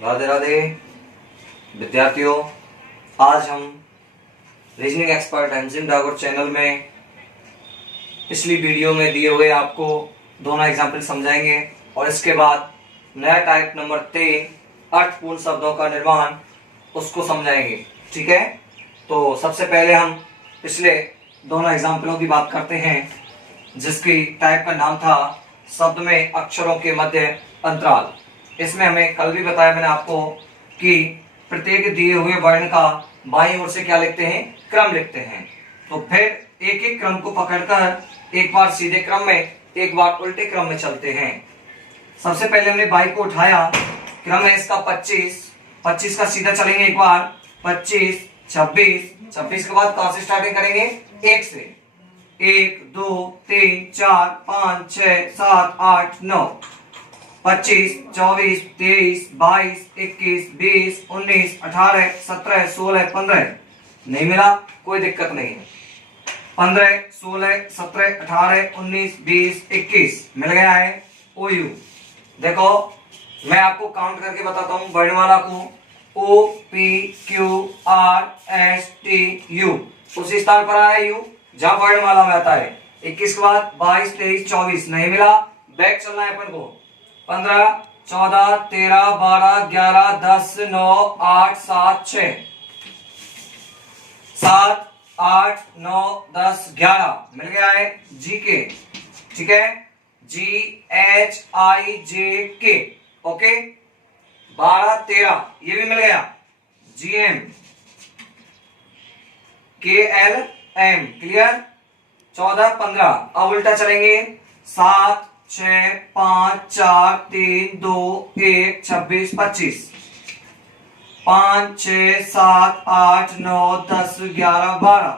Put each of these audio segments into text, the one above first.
राधे राधे विद्यार्थियों, आज हम रीजनिंग एक्सपर्ट एमजिम डागोर चैनल में पिछली वीडियो में दिए हुए आपको दोनों एग्जाम्पल समझाएंगे और इसके बाद नया टाइप नंबर 3 अर्थपूर्ण शब्दों का निर्माण उसको समझाएंगे। ठीक है, तो सबसे पहले हम पिछले दोनों एग्जाम्पलों की बात करते हैं, जिसकी टाइप का नाम था शब्द में अक्षरों के मध्य अंतराल। इसमें हमें कल भी बताया मैंने आपको कि प्रत्येक दिए हुए वर्ण का बाईं ओर से क्या लिखते हैं, क्रम लिखते हैं। तो फिर एक एक क्रम को पकड़कर एक बार सीधे क्रम में, एक बार उल्टे क्रम में चलते हैं। सबसे पहले हमने बाई को उठाया, क्रम है इसका 25 का सीधा चलेंगे एक बार 25, 26 के बाद कहां से स्टार्टिंग करेंगे, 1 से। 1 2 3 4 5 6 7 8 9, 25 24 23 22 21 20 19 18 17 16 15 नहीं मिला, कोई दिक्कत नहीं है। 15 16 17 18 19 20 21 मिल गया है। OU देखो, मैं आपको काउंट करके बताता हूं वर्णमाला को। O P Q R S T U, उसी स्थान पर आया U जहां वर्णमाला में आता है। 21 के बाद 22 23 24 नहीं मिला, बैक चलना है अपन को। 15 14 13 12 11 10 9 8 7 6 7 8 9 10 11 मिल गया है। जी के, ठीक है, GHIJK, ओके। 12 13 ये भी मिल गया। GM KLM, clear. 14 15 अब उल्टा चलेंगे। 7 6 5 4 3 2 1 26 25 5 6 7 8 9 10 11 12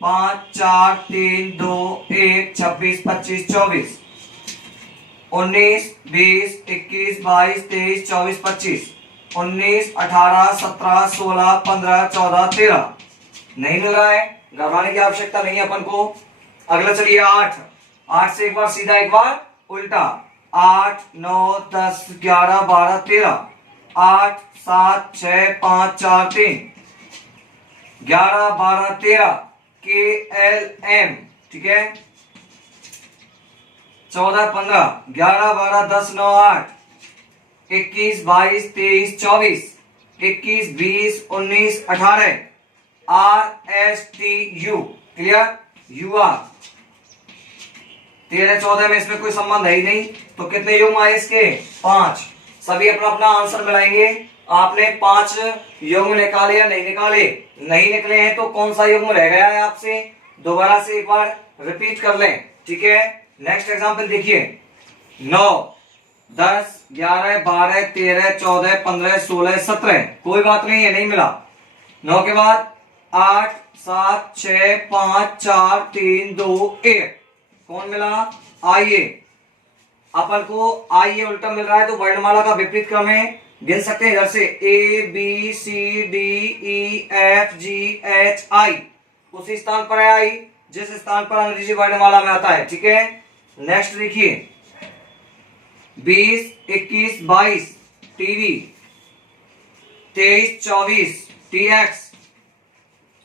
5 4 3 2 1 26 25 24 19 20 21 22 23 24 25 19 18 17 16 15 14 13 नहीं मिल रहा है, घबराने की आवश्यकता नहीं है अपन को। अगला चलिए 8 से एक बार सीधा, एक बार उल्टा। 8 9 10 11 12 13 8 7 6 5 4 3 11 12 13 KLM, ठीक है। 14 15 11 12 10 9 8 21 22 23 24 21 20 19 18 RSTU, क्लियर। UR 13 14 में इसमें कोई संबंध है ही नहीं, तो कितने युग्म आए इसके, 5। सभी अपना अपना आंसर मिलाएंगे। आपने 5 युग्म निकाले या नहीं निकाले, नहीं निकले हैं तो कौन सा युग्म रह गया है आपसे, दोबारा से एक बार रिपीट कर लें। ठीक है, नेक्स्ट एग्जांपल देखिए। 9 10 11 12 13 14 15 16 17 कोई बात नहीं है, नहीं मिला। 9 के बाद 8 7 6 5 4 3 2 1 कौन मिला, आइए। अपन को आइए उल्टा मिल रहा है तो वर्णमाला का विपरीत क्रम है, गिन सकते हैं इधर से। A B C D E F G H I, उसी स्थान पर है I जिस स्थान पर अंग्रेजी वर्णमाला में आता है। ठीक है, नेक्स्ट देखिए। 20 21 22 टीवी, 23 24 TX,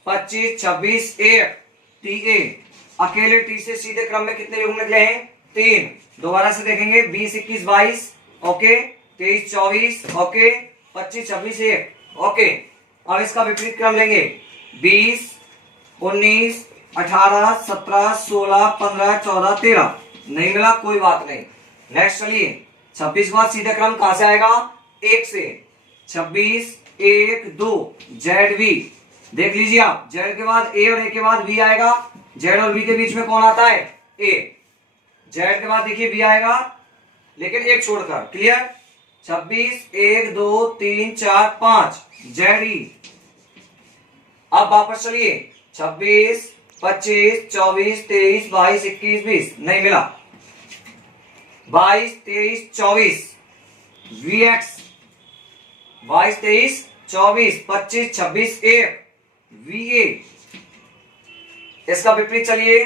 25 26 1 TA। अकेले टी से सीधे क्रम में कितने युग्म निकले हैं, 3। दोबारा से देखेंगे। 20 21 22 ओके, 23 24 ओके, 25 26 1 ओके। अब इसका विपरीत क्रम लेंगे। 20 19 18 17 16 15 14 13 नहीं मिला, कोई बात नहीं। नेक्स्ट चलिए। 26 के बाद सीधा क्रम कहां से आएगा, 1 से। 26 1 2 ZV, देख लीजिए आप। Z के बाद A और A के बाद B आएगा। Z और B के बीच में कौन आता है, A। Z के बाद देखिए B आएगा, लेकिन एक छोड़कर, क्लियर। 26 1 2 3 4 5 ZE। अब वापस चलिए। 26 25 24 23 22 21 20 नहीं मिला। 22 23 24 VX, 22 23 24 25 26 1 VA। इसका विपरीत चलिए।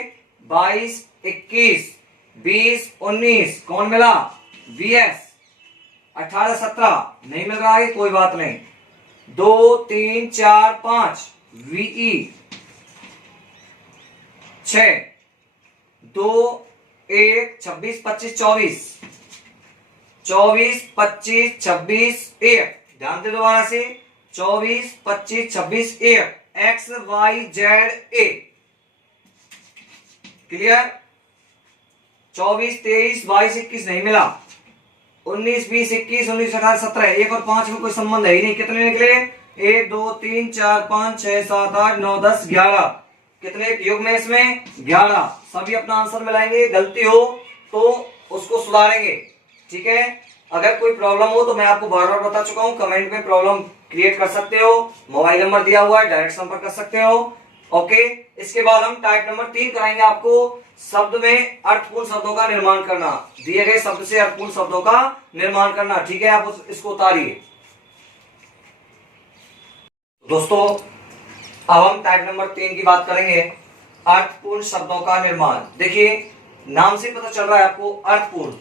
22 21 20 19 कौन मिला, VS। 18 17 नहीं मिल रहा है, कोई बात नहीं। 2 3 4 5 वीई 6 2 1 26 25 24 24 25 26 1 ध्यान दे दोबारा से 24 25 26 1 X Y Z A clear. 24 23 22 21 नहीं मिला, 19 20 21 19 18 17 1 और 5 में कोई संबंध है ही नहीं। कितने निकले 1 2 3 4 5 6 7 8 9 10 11 कितने योग में इसमें 11। सभी अपना आंसर मिलाएंगे, गलती हो तो उसको सुधारेंगे ठीक है। अगर कोई प्रॉब्लम हो तो मैं आपको बार बार बता चुका हूं, कमेंट में प्रॉब्लम क्रिएट कर सकते हो, मोबाइल नंबर दिया हुआ है, डायरेक्ट संपर्क कर सकते हो ओके। इसके बाद हम टाइप नंबर 3 कराएंगे आपको शब्द में अर्थपूर्ण शब्दों का निर्माण करना, दिए गए शब्द से अर्थपूर्ण शब्दों का निर्माण करना ठीक है। आप इसको उतारिए दोस्तों। अब हम टाइप नंबर 3 की बात करेंगे, अर्थपूर्ण शब्दों का निर्माण। देखिए नाम से पता चल रहा है आपको अर्थपूर्ण।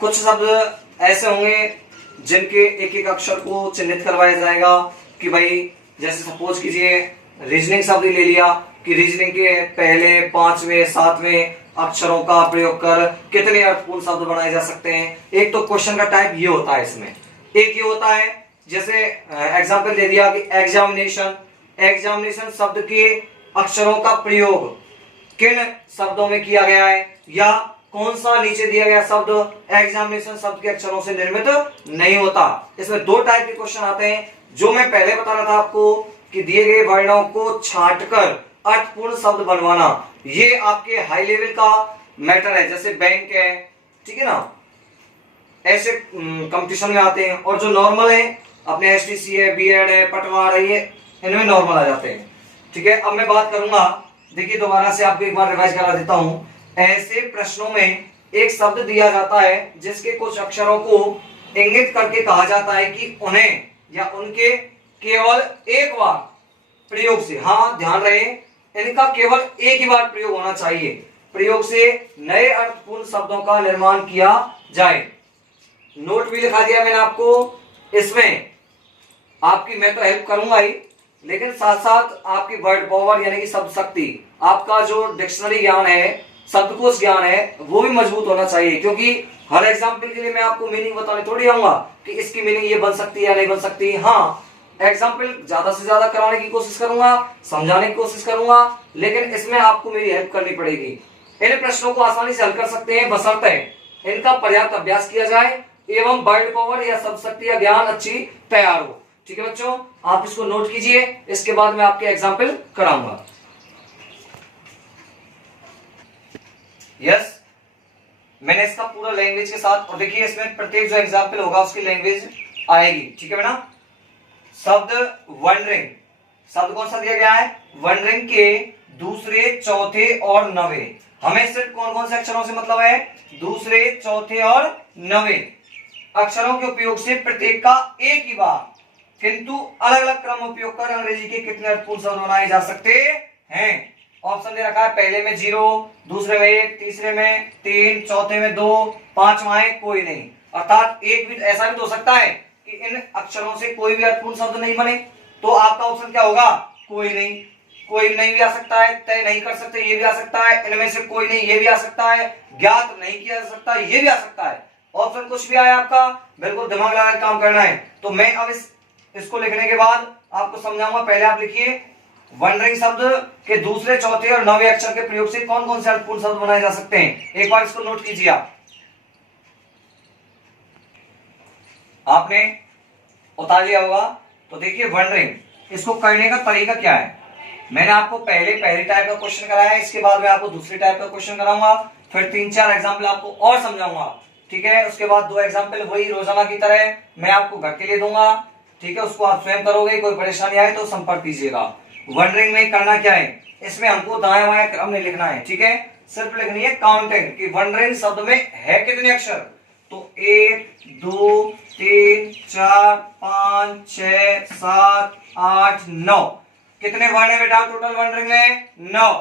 कुछ शब्द ऐसे होंगे जिनके एक एक अक्षर को चिन्हित करवाया जाएगा कि भाई जैसे सपोज कीजिए रीजनिंग शब्द ले लिया कि रीजनिंग के पहले 5वें 7वें अक्षरों का प्रयोग कर कितने अर्थपूर्ण शब्द बनाए जा सकते हैं। एक तो क्वेश्चन का टाइप ये होता है, इसमें एक ये होता है जैसे एग्जांपल दे दिया कि एग्जामिनेशन, एग्जामिनेशन शब्द के अक्षरों का प्रयोग किन शब्दों में किया गया है, या कौन सा नीचे दिया गया शब्द एग्जामिनेशन शब्द के अक्षरों से निर्मित नहीं होता। इसमें दो टाइप के क्वेश्चन आते हैं, जो मैं पहले बता रहा था आपको कि दिए गए वर्णों को छांटकर अर्थपूर्ण शब्द बनवाना, ये आपके हाई लेवल का मैटर है, जैसे बैंक है ठीक है ना, ऐसे कंपटीशन में आते हैं। और जो नॉर्मल है अपने एसटीसी है, बीएड है, पटवार है, ये इनमें नॉर्मल आ जाते हैं ठीक है। अब मैं बात करूंगा, देखिए दोबारा से आपको एक बार रिवाइज करा देता हूं। ऐसे प्रश्नों में एक शब्द दिया जाता है जिसके कुछ अक्षरों को इंगित करके कहा जाता है कि उन्हें या उनके केवल एक बार प्रयोग से, हाँ ध्यान रहे, इनका केवल एक ही बार प्रयोग होना चाहिए, प्रयोग से नए अर्थपूर्ण शब्दों का निर्माण किया जाए। नोट भी लिखा दिया मैंने आपको, इसमें आपकी मैं तो हेल्प करूंगा ही, लेकिन साथ साथ आपकी वर्ड पावर यानी कि शब्द शक्ति, आपका जो डिक्शनरी ज्ञान है, शब्दकोश ज्ञान है, वो भी मजबूत होना चाहिए। क्योंकि हर एग्जाम्पल के लिए मैं आपको मीनिंग बताने थोड़ी आऊंगा कि इसकी मीनिंग ये बन सकती है या नहीं बन सकती। हाँ एग्जाम्पल ज्यादा से ज्यादा कराने की कोशिश करूंगा, समझाने की कोशिश करूंगा, लेकिन इसमें आपको मेरी हेल्प करनी पड़ेगी। इन प्रश्नों को आसानी से हल कर सकते हैं बशर्ते इनका पर्याप्त अभ्यास किया जाए एवं वर्ड पावर या शब्द शक्ति या ज्ञान अच्छी तैयार हो ठीक है बच्चों। आप इसको नोट कीजिए, इसके बाद मैं आपके एग्जाम्पल कराऊंगा। यस मैंने इसका पूरा लैंग्वेज के साथ, और देखिए इसमें प्रत्येक जो एग्जाम्पल होगा उसकी लैंग्वेज आएगी ठीक है बेटा। शब्द वनरिंग, शब्द कौन सा दिया गया है, वनरिंग के दूसरे चौथे और नवे, हमें सिर्फ कौन कौन से अक्षरों से मतलब है, दूसरे चौथे और नवे अक्षरों के उपयोग से प्रत्येक का एक ही बार किंतु अलग अलग क्रम उपयोग कर अंग्रेजी के कितने अर्थपूर्ण शब्द बनाए जा सकते हैं। ऑप्शन दे रखा है, पहले में 0, दूसरे में 1, तीसरे में 3, चौथे में 2, पांचवा है कोई नहीं। अर्थात एक भी ऐसा भी हो सकता है कि इन अक्षरों से कोई भी अर्थपूर्ण शब्द नहीं बने, तो आपका ऑप्शन क्या होगा, कोई नहीं। कोई नहीं भी आ सकता है, तय नहीं कर सकते ये भी आ सकता है, इनमें से कोई नहीं ये भी आ सकता है, ज्ञात नहीं किया जा सकता ये भी आ सकता है। ऑप्शन कुछ भी आया आपका, बिल्कुल दिमाग लगाकर काम करना है। तो मैं अब इसको लिखने के बाद आपको समझाऊंगा। पहले आप लिखिए, वनरिंग शब्द के दूसरे चौथे और नवे अक्षर के प्रयोग से कौन कौन से अर्थपूर्ण शब्द बनाए जा सकते हैं, एक बार इसको नोट कीजिए। आपने उतार लिया होगा। तो देखिए वनरिंग, इसको करने का तरीका क्या है, मैंने आपको पहले पहली टाइप का क्वेश्चन कराया है, इसके बाद मैं आपको दूसरी टाइप का क्वेश्चन कराऊंगा, फिर 3-4 एग्जाम्पल आपको और समझाऊंगा ठीक है। उसके बाद 2 एग्जाम्पल वही रोजाना की तरह मैं आपको घर के लिए दूंगा ठीक है, उसको आप स्वयं करोगे। कोई परेशानी आए तो संपर्क कीजिएगा। वनरिंग में करना क्या है, इसमें हमको दाएं बाएं क्रम नहीं लिखना है ठीक है, सिर्फ लिखनी है काउंटिंग कि वनरिंग शब्द में है कितने अक्षर। तो 1 2 3 4 5 6 7 8 9 कितने वर्ण है बेटा टोटल वनरिंग में 9।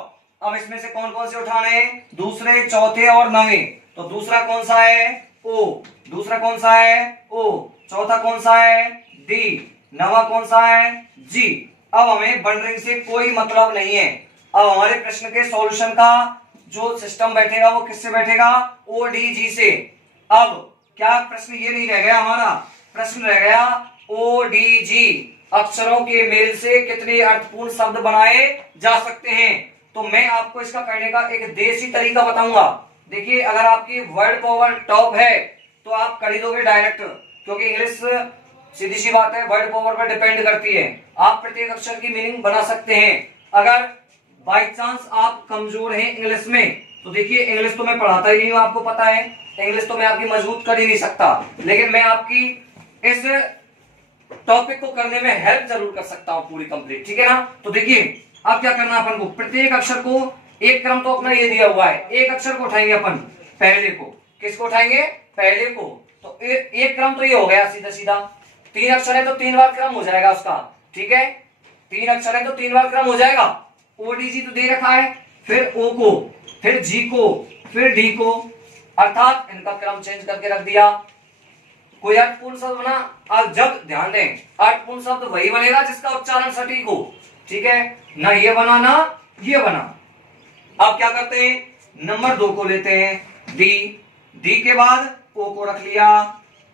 अब इसमें से कौन कौन से उठाने हैं, दूसरे चौथे और नवे। तो दूसरा कौन सा है, ओ, दूसरा कौन सा है ओ, चौथा कौन सा है डी, नवा कौन सा है जी। अब हमें बंडरिंग से कोई मतलब नहीं है। अब हमारे प्रश्न के सॉल्यूशन का जो सिस्टम बैठेगा वो किससे बैठेगा, ओडीजी से। अब क्या प्रश्न ये नहीं रह गया, हमारा प्रश्न रह गया ओडीजी, अक्षरों के मेल से कितने अर्थपूर्ण शब्द बनाए जा सकते हैं। तो मैं आपको इसका करने का एक देसी तरीका बताऊंगा। देखिए, अगर आपकी वर्ड पावर टॉप है तो आप कर ही दोगे डायरेक्ट, क्योंकि इंग्लिश सीधी सी बात है वर्ड पावर पर डिपेंड करती है। आप प्रत्येक अक्षर की मीनिंग बना सकते हैं। अगर बाई चांस आप कमजोर हैं इंग्लिश में, तो देखिए इंग्लिश तो मैं पढ़ाता ही नहीं हूं, आपको पता है इंग्लिश तो मैं आपकी मजबूत कर ही नहीं सकता, लेकिन मैं आपकी इस टॉपिक को करने में हेल्प जरूर कर सकता हूं पूरी कंप्लीट, ठीक है ना। तो देखिए अब क्या करना अपन को, प्रत्येक अक्षर को एक क्रम तो अपना ये दिया हुआ है, एक अक्षर को उठाएंगे अपन पहले को, किसको उठाएंगे पहले को, तो एक क्रम तो ये हो गया सीधा सीधा। तीन अक्षर है तो 3 बार क्रम हो जाएगा उसका, ठीक है, 3 अक्षर है तो 3 बार क्रम हो जाएगा। ओडीजी तो दे रखा है, फिर ओ को, फिर जी को, फिर डी को, अर्थात इनका क्रम चेंज करके रख दिया। कोई अर्थपूर्ण शब्द बना, अब जब ध्यान दें अर्थपूर्ण शब्द वही बनेगा जिसका उच्चारण सटीक हो, ठीक है, ना ये बना ना ये बना। अब क्या करते हैं, नंबर 2 को लेते हैं डी, डी के बाद ओ को रख लिया,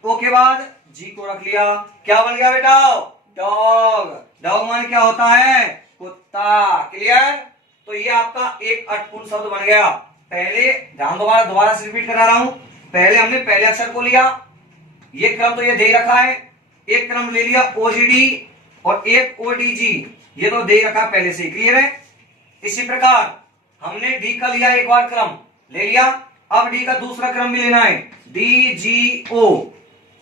ओ के बाद जी को रख लिया, क्या बन गया बेटा डॉग। डॉग माने क्या होता है कुत्ता, क्लियर। तो ये आपका एक अर्थपूर्ण शब्द बन गया। पहले ध्यान, दोबारा से रिपीट करा रहा हूं, पहले हमने पहले अक्षर को लिया, ये क्रम तो ये दे रखा है, एक क्रम ले लिया ओजीडी और एक ओडीजी, ये तो दे रखा पहले से, क्लियर है। इसी प्रकार हमने डी का लिया, एक बार क्रम ले लिया, अब डी का दूसरा क्रम भी लेना है, डीजीओ,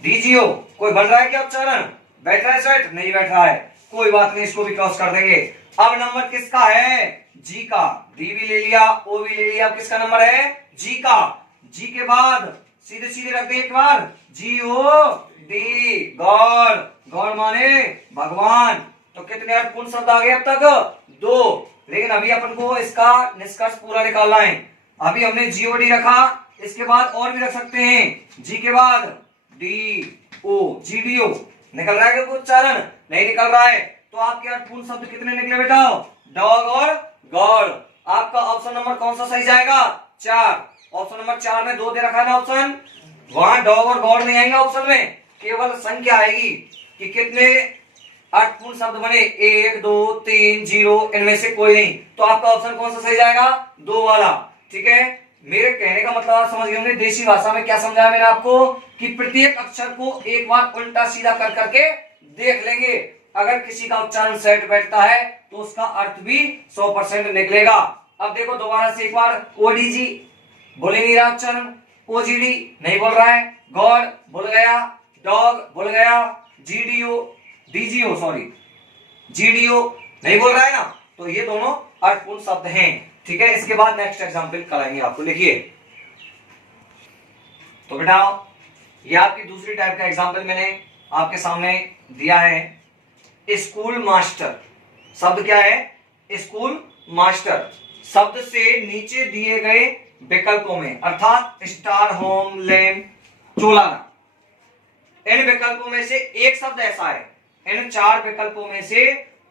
डीजीओ। कोई बन रहा है क्या उच्चारण, बैठ रहा है सेट, नहीं बैठ रहा है, कोई बात नहीं, इसको भी क्रॉस कर देंगे। अब नंबर किसका है जी का, डी भी ले लिया, ओ भी ले लिया, अब किसका नंबर है जी का। जी के बाद सीधे सीधे रख दे एक बार, जी ओ डी, गॉड, गॉड माने भगवान। तो कितने अर्थपूर्ण शब्द आ गए अब तक 2, लेकिन अभी अपन को इसका निष्कर्ष पूरा निकालना है। अभी हमने जीओडी रखा, इसके बाद और भी रख सकते हैं, जी के बाद डी ओ, जीडीओ। निकल रहा है क्या उच्चारण, नहीं निकल रहा है, तो आपके अर्थपूर्ण शब्द कितने निकले बेटा, डॉग और गॉड। आपका ऑप्शन नंबर कौन सा सही जाएगा 4, ऑप्शन नंबर 4 में 2 दे रखा है ना ऑप्शन, वहां डॉग और गॉड नहीं आएंगे ऑप्शन में, केवल संख्या आएगी कि कितने अर्थपूर्ण शब्द बने, 1 2 3 0, इनमें से कोई नहीं। तो आपका ऑप्शन कौन सा सही जाएगा 2 वाला, ठीक है। मेरे कहने का मतलब आप समझ गए होंगे, देसी भाषा में क्या समझाया मैंने आपको कि प्रत्येक अक्षर को एक बार उल्टा सीधा कर करके देख लेंगे, अगर किसी का उच्चारण सेट बैठता है तो उसका अर्थ भी 100% निकलेगा। अब देखो दोबारा से एक बार, ओडीजी बोल नहीं रहा उच्चारण, ओजीडी नहीं बोल रहा है, गॉड बोल गया, डॉग बोल गया, जीडीओ डीजीओ सॉरी जीडीओ नहीं बोल रहा है ना, तो ये दोनों अर्थपूर्ण शब्द हैं, ठीक है। इसके बाद नेक्स्ट एग्जांपल कराएंगे आपको, लिखिए। तो बेटा ये आपकी दूसरी टाइप का एग्जांपल मैंने आपके सामने दिया है, स्कूल मास्टर। शब्द क्या है स्कूल मास्टर, शब्द से नीचे दिए गए विकल्पों में, अर्थात स्टार, होम, लैम्प, चोलाना, इन विकल्पों में से एक शब्द ऐसा है, इन 4 विकल्पों में से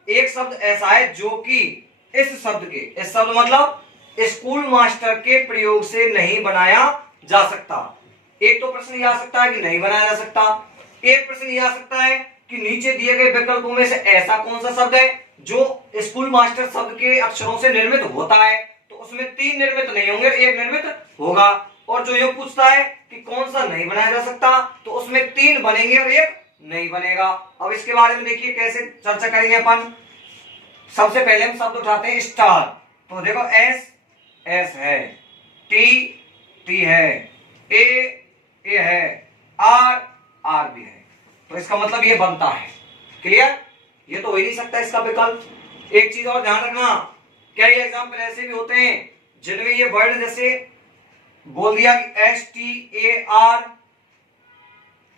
एक शब्द ऐसा है जो कि इस शब्द के, इस शब्द मतलब स्कूल मास्टर के प्रयोग से नहीं बनाया जा सकता। एक तो प्रश्न ये आ सकता है कि नहीं बनाया जा सकता, एक प्रश्न ये आ सकता है कि नीचे दिए गए विकल्पों में से ऐसा कौन सा शब्द है जो स्कूल मास्टर शब्द के अक्षरों से निर्मित होता है, तो उसमें 3 निर्मित नहीं होंगे, 1 निर्मित होगा। और जो ये पूछता है कि कौन सा नहीं बनाया जा सकता, तो उसमें 3 बनेंगे और 1 नहीं बनेगा। अब इसके बारे में देखिए कैसे चर्चा करेंगे अपन। सबसे पहले हम शब्द उठाते हैं स्टार, तो देखो एस एस है, टी टी है, ए है, आर आर भी है, तो इसका मतलब ये बनता है, क्लियर। ये तो हो ही नहीं सकता इसका विकल्प। एक चीज और ध्यान रखना, क्या ये एग्जाम्पल ऐसे भी होते हैं जिनमें ये वर्ड जैसे बोल दिया कि एस टी ए आर,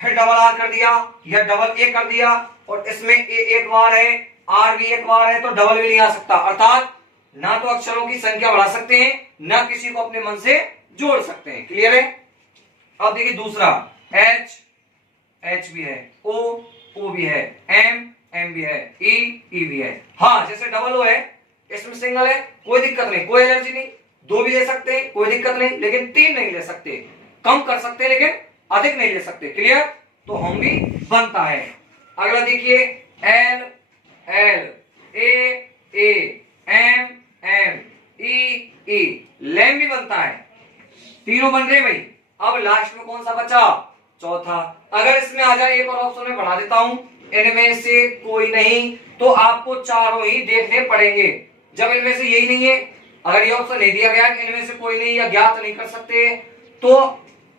फिर डबल आर कर दिया या डबल ए कर दिया, और इसमें ए एक बार है, आर भी एक बार है, तो डबल भी नहीं आ सकता। अर्थात ना तो अक्षरों की संख्या बढ़ा सकते हैं, ना किसी को अपने मन से जोड़ सकते हैं, क्लियर है। अब देखिए दूसरा H, H भी है, O, O भी है, M, M भी है, E, E भी है। हाँ जैसे डबल O है, इसमें सिंगल है, कोई दिक्कत नहीं, कोई एलर्जी नहीं, दो भी ले सकते हैं कोई दिक्कत नहीं, लेकिन तीन नहीं ले सकते, कम कर सकते लेकिन अधिक नहीं ले सकते। क्लियर? तो हम भी बनता है। अगला देखिए L, L, A, A, M, M, E, E, लैम भी बनता है। तीनों बन गए भाई। अब लास्ट में कौन सा बचा? चौथा। अगर इसमें आ जाए, एक और ऑप्शन में बढ़ा देता हूं, इनमें से कोई नहीं, तो आपको चारों ही देखने पड़ेंगे। जब इनमें से यही नहीं है, अगर ये ऑप्शन नहीं दिया गया कि इनमें से कोई नहीं या ज्ञात नहीं कर सकते, तो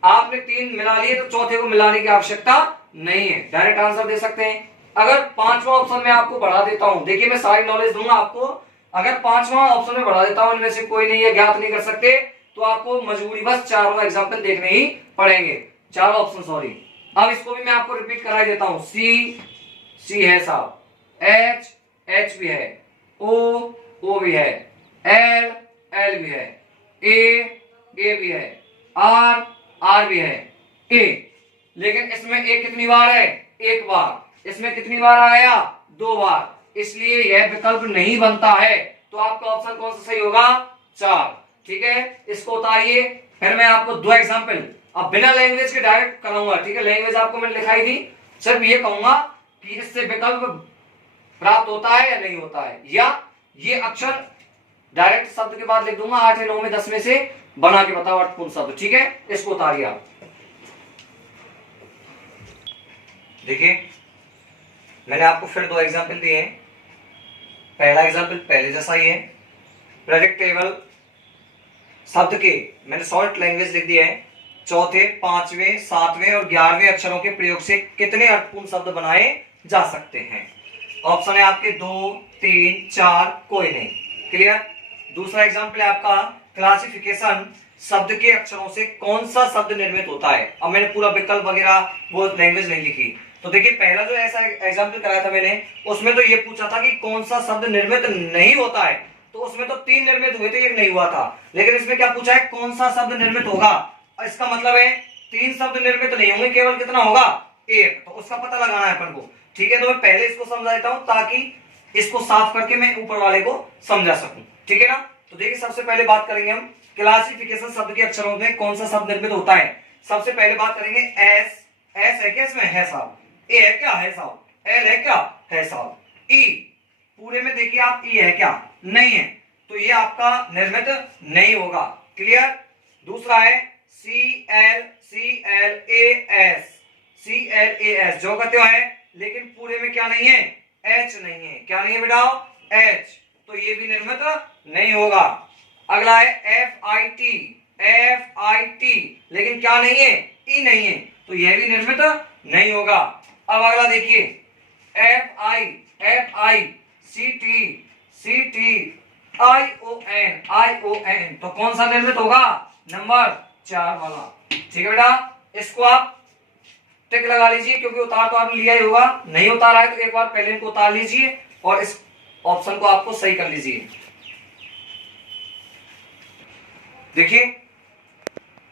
आपने तीन मिला लिए, तो चौथे को मिलाने की आवश्यकता नहीं है, डायरेक्ट आंसर दे सकते हैं। अगर पांचवा ऑप्शन में आपको बढ़ा देता हूं, देखिए मैं सारी नॉलेज दूंगा आपको, अगर पांचवा ऑप्शन में बढ़ा देता हूं इनमें से कोई नहीं है, ज्ञात नहीं कर सकते, तो आपको मजबूरी बस चारों एग्जाम्पल देखने ही पड़ेंगे, चारों ऑप्शन सॉरी। अब इसको भी मैं आपको रिपीट करा देता हूं। सी है साहब, एच भी है, ओ भी है, एल भी है, ए भी है, आर भी है, ए। लेकिन इसमें ए कितनी बार है? एक बार। इसमें कितनी बार आया? दो बार। इसलिए यह विकल्प नहीं बनता है। तो आपका ऑप्शन कौन सा सही होगा? 4। ठीक है, इसको उतारिए। फिर मैं आपको दो एग्जांपल अब बिना लैंग्वेज के डायरेक्ट कराऊंगा। ठीक है, लैंग्वेज आपको मैंने लिखाई दी, सिर्फ ये कहूंगा कि इससे विकल्प प्राप्त होता है या नहीं होता है, या ये अक्षर डायरेक्ट शब्द के बाद लिख दूंगा 8 या 9 में 10 में से बना के बताओ अर्थपूर्ण शब्द। ठीक है, इसको उतारिए आप। देखिए मैंने आपको फिर दो एग्जांपल दिए हैं। पहला एग्जांपल पहले जैसा ही है, प्रेडिक्टेबल शब्द के मैंने शॉर्ट लैंग्वेज लिख दिया है। चौथे, पांचवें, सातवें और 11वें अक्षरों के प्रयोग से कितने अर्थपूर्ण शब्द बनाए जा सकते हैं? ऑप्शन है आपके 2, 3, 4, कोई नहीं। क्लियर? दूसरा एग्जांपल है आपका क्लासिफिकेशन शब्द के अक्षरों से कौन सा शब्द निर्मित होता है। अब मैंने पूरा विकल्प वगैरह वो लैंग्वेज नहीं लिखी। तो देखिए पहला जो ऐसा एग्जांपल कराया था मैंने, उसमें तो ये पूछा था कि कौन सा शब्द निर्मित नहीं होता है, तो उसमें तो 3 निर्मित हुए थे, एक नहीं हुआ था। लेकिन इसमें क्या पूछा है? कौन सा शब्द निर्मित होगा। इसका मतलब है 3 शब्द निर्मित नहीं होंगे, केवल कितना होगा? 1। तो उसका पता लगाना है अपन को। ठीक है, तो मैं पहले इसको समझा देता हूं ताकि इसको साफ करके मैं ऊपर वाले को समझा सकूं। ठीक है ना? तो देखिए सबसे पहले बात करेंगे हम क्लासिफिकेशन शब्द के अक्षरों में कौन सा शब्द निर्मित होता है। सबसे पहले बात करेंगे एस है क्या? इसमें है साहब। ए है क्या? है साहब। एल है क्या? है साहब। ई पूरे में देखिए आप, ई है क्या? नहीं है, तो ये आपका निर्मित नहीं होगा। क्लियर? दूसरा है सी एल ए एस, जो कहते है, लेकिन पूरे में क्या नहीं है? एच नहीं है। क्या नहीं है बेटा? एच, तो ये भी निर्मित नहीं होगा। अगला है एफ आई टी, लेकिन क्या नहीं है? ई नहीं है, तो यह भी निर्मित नहीं होगा। अब अगला देखिए F I C T I O N, तो कौन सा निर्मित होगा? नंबर 4 वाला। ठीक है बेटा, इसको आप टिक लगा लीजिए, क्योंकि उतार तो आपने लिया ही होगा। नहीं उतारा है तो एक बार पहले इनको उतार लीजिए और इस ऑप्शन को आपको सही कर लीजिए। देखिए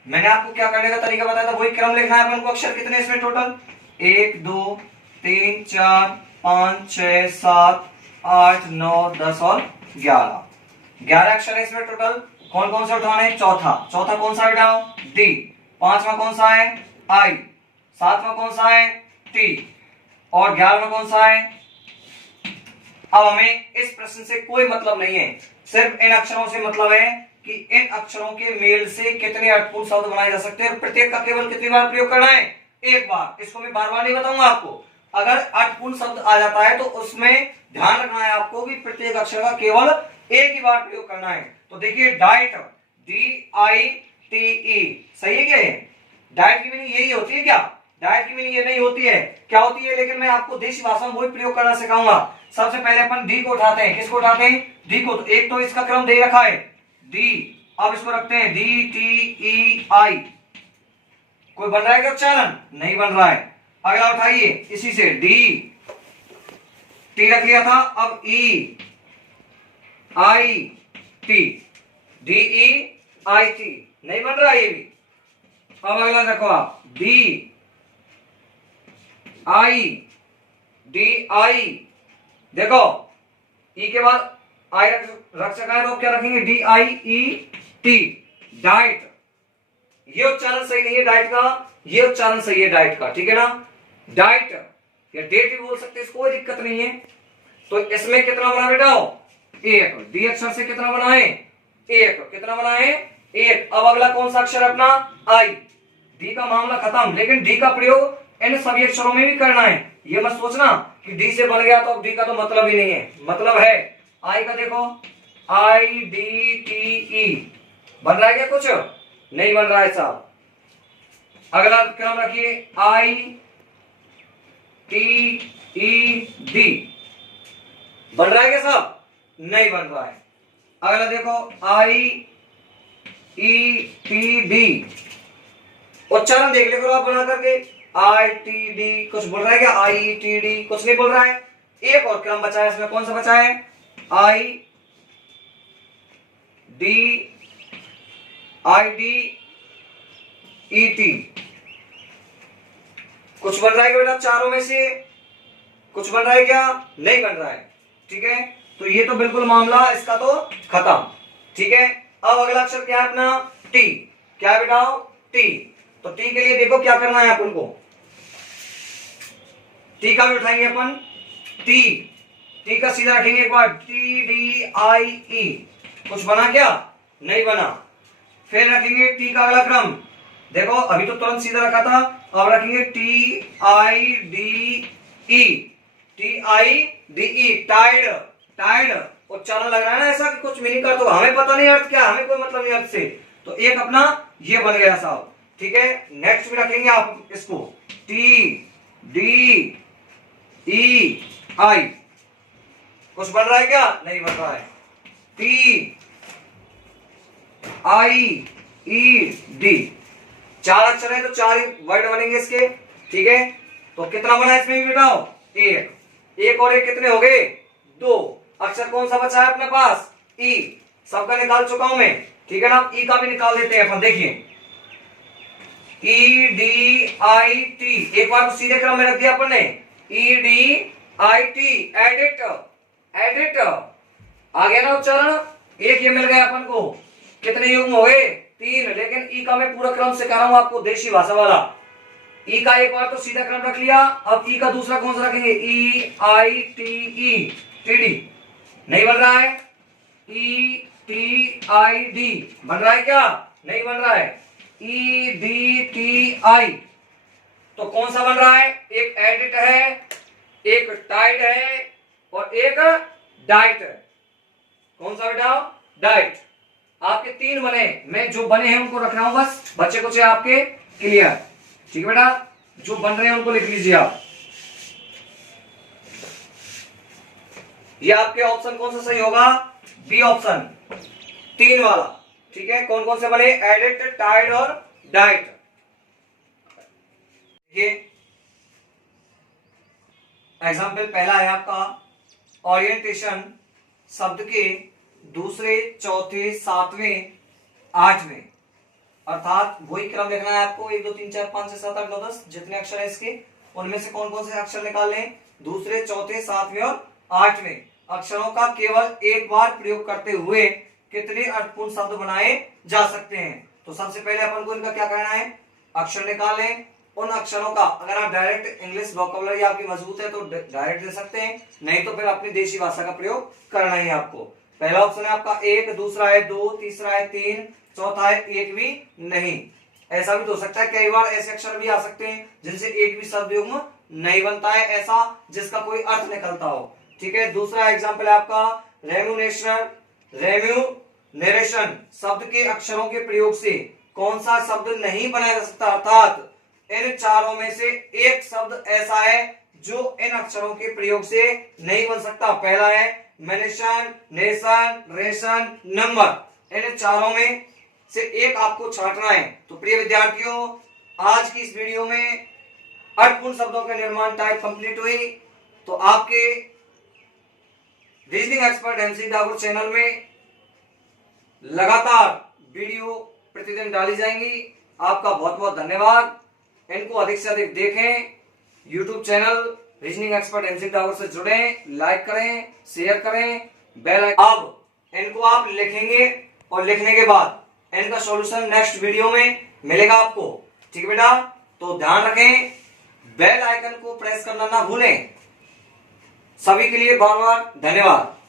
मैंने आपको क्या करने का तरीका बताया था, वही क्रम लिखना है अपन को। अक्षर कितने इसमें टोटल? 1 2 3 4 5 6 7 8 9 10 और 11 अक्षर है इसमें टोटल। कौन कौन से उठाने? चौथा कौन सा बेटा? डी। पांचवा कौन सा है? आई। सातवां कौन सा है? टी। और 11वां कौन सा है? अब हमें इस प्रश्न से कोई मतलब नहीं है, सिर्फ इन अक्षरों से मतलब है कि इन अक्षरों के मेल से कितने अर्थपूर्ण शब्द बनाए जा सकते हैं। प्रत्येक का केवल कितनी बार प्रयोग करना है? एक बार। इसको मैं बार बार नहीं बताऊंगा आपको। अगर अर्थपूर्ण शब्द आ जाता है तो उसमें ध्यान रखना है आपको कि प्रत्येक अक्षर का केवल एक ही बार प्रयोग करना है। तो देखिए डाइट, DITE, सही है क्या? डाइट की मीनिंग यही होती है क्या? डाइट की मीनिंग ये नहीं होती है, क्या होती है? लेकिन मैं आपको देसी भाषा में वही प्रयोग करना सिखाऊंगा। सबसे पहले अपन डी को उठाते हैं। किसको उठाते हैं? डी को। तो एक तो इसका क्रम दे रखा है डी, अब इसको रखते हैं DTEI। कोई बन रहा है क्या उच्चारण? नहीं बन रहा है। अगला उठाइए इसी से, डी टी रख लिया था, अब EIT, DEIT नहीं बन रहा ये भी। अब अगला देखो आप, डी आई देखो, ई के बाद आई रख सका है तो क्या रखेंगे, DIET, डाइट। ये उच्चारण सही नहीं है डाइट का, ये उच्चारण सही है डाइट का, ठीक है ना। डाइट या डेट भी बोल सकते हैं, इसको कोई दिक्कत नहीं है। तो इसमें कितना बना बेटा, एक। डी अक्षर से कितना बना है, एक। कितना बना है, एक। अब अगला कौन सा अक्षर अपना, आई। डी का मामला खत्म, लेकिन डी का प्रयोग इन सभी अक्षरों में भी करना है। ये मत सोचना कि डी से बन गया तो अब डी का तो मतलब ही नहीं है, मतलब है। आई का देखो, IDTE बन रहा है क्या, कुछ नहीं बन रहा है साहब। अगला क्रम रखिए, ITED बन रहा है क्या साहब, नहीं बन रहा है। अगला देखो, IETD, उच्चारण देख लो आप बना करके, ITD कुछ बोल रहा है क्या, IETD कुछ नहीं बोल रहा है। एक और क्रम बचा है इसमें, कौन सा बचा है, IDET, कुछ बन रहा है क्या बेटा, चारों में से कुछ बन रहा है क्या, नहीं बन रहा है, ठीक है। तो ये तो बिल्कुल मामला इसका तो खत्म, ठीक है। अब अगला अक्षर क्या है अपना, टी। क्या है बेटा, टी। तो टी के लिए देखो क्या करना है अपन को, टी का भी उठाएंगे अपन, टी का सीधा रखेंगे एक बार, TDIE, कुछ बना क्या, नहीं बना। फिर रखेंगे टी का अगला क्रम, देखो अभी तो तुरंत सीधा रखा था, अब रखेंगे TIDE, टाइड। टाइड उच्चारण लग रहा है ना ऐसा कि कुछ मीनिंग कर, तो हमें पता नहीं अर्थ क्या, हमें कोई मतलब नहीं अर्थ से, तो एक अपना ये बन गया साहब, ठीक है। नेक्स्ट भी रखेंगे आप इसको, TDEI, कुछ बन रहा है क्या, नहीं बन रहा है। TIED, चार अक्षर है तो चार ही वर्ड बनेंगे इसके, ठीक है। तो कितना बना इसमें भी बताओ, एक। एक और एक कितने हो गए, दो। अक्षर कौन सा बचा है अपने पास, ई। सबका निकाल चुका हूं मैं, ठीक है ना। ई का भी निकाल देते हैं अपन, देखिए EDIT, एक बार तो सीधे क्रम में रख दिया अपन ने, EDIT, एडिट। एडिट आ गया ना उच्चारण, एक ये मिल गया अपन को। कितने युग्म हो गए, तीन। लेकिन ई का मैं पूरा क्रम से कर रहा हूं आपको, देशी भाषा वाला। ई का एक बार तो सीधा क्रम रख लिया, अब ई का दूसरा कौन सा रखेंगे, EITE, टीडी नहीं बन रहा है। ETID बन रहा है क्या, नहीं बन रहा है। EDTI, तो कौन सा बन रहा है, एक एडिट है, एक टाइड है और एक डाइट है। कौन सा बेटा, डाइट। आपके तीन बने, मैं जो बने हैं उनको रख रहा हूं बस, बच्चे कुछ आपके क्लियर, ठीक है बेटा। जो बन रहे हैं उनको लिख लीजिए आप। ये आपके ऑप्शन कौन सा सही होगा, बी ऑप्शन, तीन वाला, ठीक है। कौन कौन से बने, एडिट, टाइड और डाइट। ये एग्जाम्पल पहला है आपका, ओरिएंटेशन शब्द के दूसरे, चौथे, सातवें, आठवें, अर्थात वही क्रम लिखना है आपको, 1 2 3 4 5 6 7 8 9 10 जितने अक्षर है इसके, उनमें से कौन कौन से अक्षर निकालने, दूसरे, चौथे, सातवें और आठवें अक्षरों का केवल एक बार प्रयोग करते हुए कितने अर्थपूर्ण शब्द बनाए जा सकते हैं। तो सबसे पहले अपन को इनका क्या करना है, अक्षर निकालें। उन अक्षरों का अगर आप डायरेक्ट इंग्लिश वोकैबुलरी आपकी मजबूत है तो डायरेक्ट दे सकते हैं, नहीं तो फिर अपनी देशी भाषा का प्रयोग करना ही आपको। पहला ऑप्शन है आपका एक, दूसरा है दो, तीसरा है तीन, चौथा है एक भी नहीं। ऐसा भी तो हो सकता है, कई बार ऐसे अक्षर भी आ सकते हैं जिनसे एक भी शब्द युग्म नहीं बनता है, ऐसा जिसका कोई अर्थ निकलता हो, ठीक है। दूसरा एग्जाम्पल है आपका रेम्यूनेशन। रेम्यूनेशन शब्द के अक्षरों के प्रयोग से कौन सा शब्द नहीं बनाया जा सकता, अर्थात इन चारों में से एक शब्द ऐसा है जो इन अक्षरों के प्रयोग से नहीं बन सकता। पहला है मेनेशन, नेशन, रेशन, नंबर। इन चारों में से एक आपको छांटना है। तो प्रिय विद्यार्थियों, आज की इस वीडियो में अर्थपूर्ण शब्दों का निर्माण टाइप कंप्लीट हुई। तो आपके reasoning expert MC Dagur channel में लगातार वीडियो प्रतिदिन डाली जाएंगी। आपका बहुत बहुत धन्यवाद। इनको अधिक से अधिक देखें, YouTube channel reasoning expert MC Dagar से जुड़ें, लाइक करें, शेयर करें, बेल आइकन। अब इनको आप लिखेंगे और लिखने के बाद इनका सॉल्यूशन नेक्स्ट वीडियो में मिलेगा आपको। ठीक है बेटा, तो ध्यान रखें, बेल आइकन को प्रेस करना ना भूलें। सभी के लिए बार बार धन्यवाद।